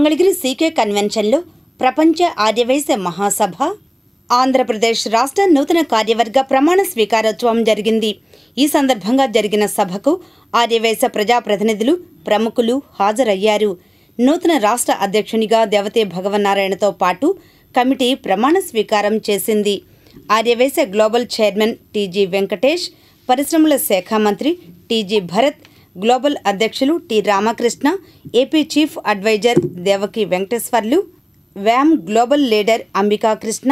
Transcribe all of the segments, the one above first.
Mangalagiri CK కన్వెన్షన్లో ప్రపంచ ఆర్యవైశ్య మహాసభ ఆంధ్రప్రదేశ్ రాష్ట్ర నూతన కార్యవర్గ ప్రమాణ స్వీకారోత్సవం జరిగింది. ఈ సందర్భంగా జరిగిన సభకు ఆర్యవైశ్య ప్రజాప్రతినిధులు, ప్రముఖులు హాజరయ్యారు. నూతన రాష్ట్ర అధ్యక్షునిగా దేవతే భగవన్నారాయణతో పాటు కమిటీ ప్రమాణ స్వీకారం చేసింది. Aryavaishya global chairman TG Venkatesh, పరిశ్రమల శాఖ మంత్రి టీజీ భరత్, గ్లోబల్ అధ్యక్షులు T Ramakrishna, AP chief advisor Devaki Venkateswarlu, వ్యామ్ global leader Ambika Krishna,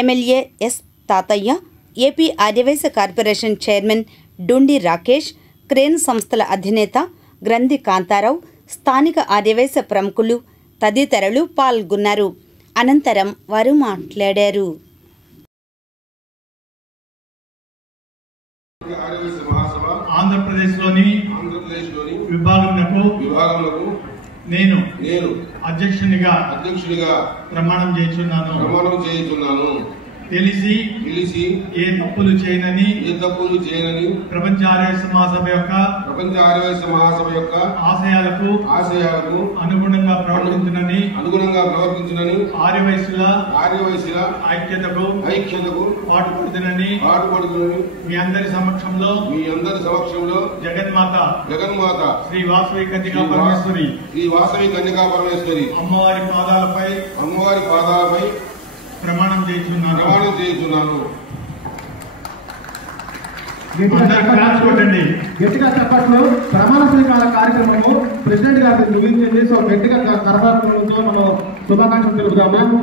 MLA S Tatayya, AP Aryavaishya corporation chairman Dundi Rakesh, crane సంస్థల అధినేత గ్రంథి కాంతారావు, స్థానిక ఆర్యవైశ్య ప్రముఖులు తదితరులు పాల్గొన్నారు. అనంతరం వారు మాట్లాడారు. ఆంధ్రప్రదేశ్లోని విభాగంలో నేను అధ్యక్షునిగా ప్రమాణం చేస్తున్నాను. తెలిసి ఏ తప్పులు చేయనని ప్రపంచ ఆర్యవైశ్య మహాసభ యొక్క ఆశయాలకు అనుగుణంగా ప్రవర్తించునని ఆర్యవైశ్యుల ఐక్యతకు పాటుపడుతున్నని మీ అందరి సమక్షంలో జగన్మాత శ్రీ వాసవి కన్యకా పరమేశ్వరి అమ్మవారి పాదాలపై ప్రమాణం చేస్తున్నాను. గట్టిగా చెప్పట్లు ప్రమాణ స్వీకార కార్యక్రమము ప్రెసిడెంట్ గారు ముగించింది. సో గట్టిగా కరపడంతో మనం శుభాకాంక్షలు తెలుపుతాము.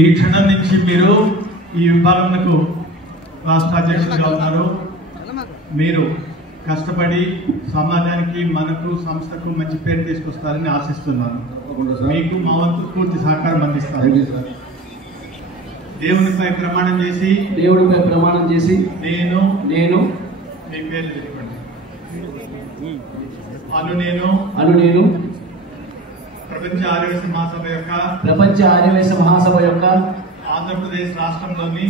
ఈ క్షణం నుంచి మీరు ఈ విభాగంకు రాష్ట్ర అధ్యక్షులుగా ఉన్నారు. మీరు కష్టపడి సమాజానికి, మనకు, సంస్థకు మంచి పేరు తీసుకొస్తారని ఆశిస్తున్నాను. మీకు మా వంతు పూర్తి సహకారం అందిస్తాను. దేవునిపై ప్రమాణం చేసి నేను మీ పేర్లు చెప్పండి. అను నేను ప్రపంచ ఆర్యవైశ్య మహాసభ యొక్క ఆంధ్రప్రదేశ్ రాష్ట్రంలోని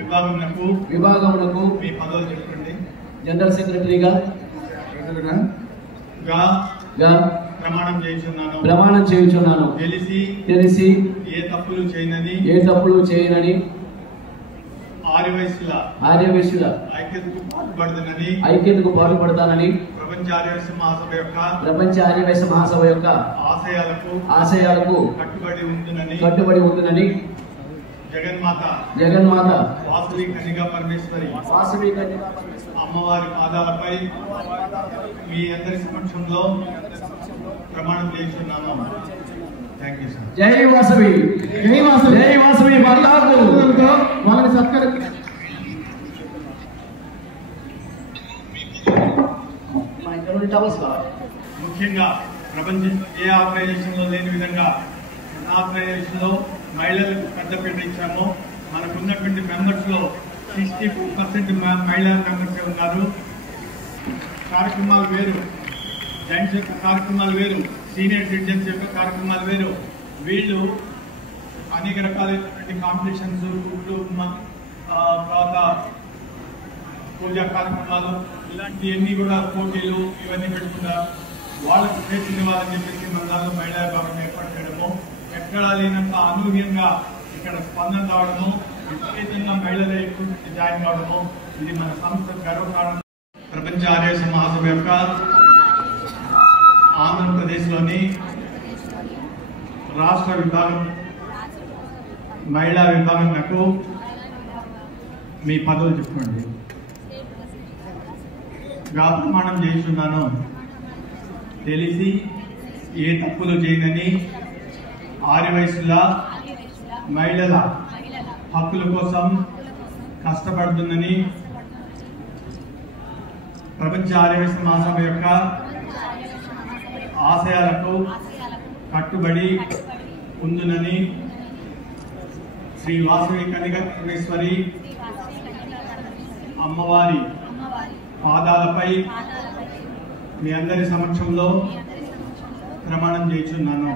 విభాగమునకు మీ పదవులు చెప్పండి. జనరల్ సెక్రటరీగా ప్రమాణం చేయుచున్నాను. తెలిసి ఏ తప్పులు చేయనని ఆర్యవైశ్యుల ఐక్యతకు పాటుపడతానని ప్రపంచ ఆర్యవైశ్య మహాసభ యొక్క ఆశయాలకు కట్టుబడి ఉంటుందని జగన్మాత వాసవి కన్యకా పరమేశ్వరి అమ్మవారి పాదాలపై మీ అందరి సమక్షంలో ప్రమాణం చేస్తున్నాను. Thank you sir. జై వాసవి. వాళ్ళని సత్కరించి ముఖ్యంగా ప్రపంచం ఏ ఆర్గనైజేషన్ లో లేని విధంగా మన ఆర్గనైజేషన్ లో మహిళలకు పెద్దపీట ఇచ్చాము. మనకున్నటువంటి మెంబర్స్ లో 60% మహిళా మెంబర్స్ ఉన్నారు. కార్యక్రమాలు వేరు, జెంట్స్ యొక్క కార్యక్రమాలు వేరు, సీనియర్ సిటిజన్స్ యొక్క కార్యక్రమాలు వేరు. వీళ్ళు అనేక రకాలైనటువంటి కాంపిటీషన్స్, తర్వాత పూజా కార్యక్రమాలు, ఇలాంటివన్నీ కూడా పోటీలు ఇవన్నీ పెట్టుకున్నారు. వాళ్ళకు చేసిన వాళ్ళని చెప్పేసి మన దానిలో మహిళా విభాగం ఏర్పాటు చేయడము, ఎక్కడా లేనంత అనూహ్యంగా ఇక్కడ స్పందన రావడము, విపరీతంగా మహిళలే ఎక్కువ జాయిన్ కావడము, ఇది మన సంస్థ గర్వకారణం. ప్రపంచ ఆర్యవైశ్య మహాసభ యొక్క ఆంధ్రప్రదేశ్లోని రాష్ట్ర విభాగం మహిళా విభాగంకు మీ పదవులు చెప్పండి. ప్రమాణం చేస్తున్నాను. తెలిసి ఏ తప్పులు చేయనని ఆర్యవైశ్యుల మహిళల హక్కుల కోసం కష్టపడుతుందని ప్రపంచ ఆర్యవైశ్య మహాసభ యొక్క ఆశయాలకు కట్టుబడి ఉందునని శ్రీ వాసవి కన్యకా పరమేశ్వరి అమ్మవారి పాదాలపై మీ అందరి సమక్షంలో ప్రమాణం చేస్తున్నాను.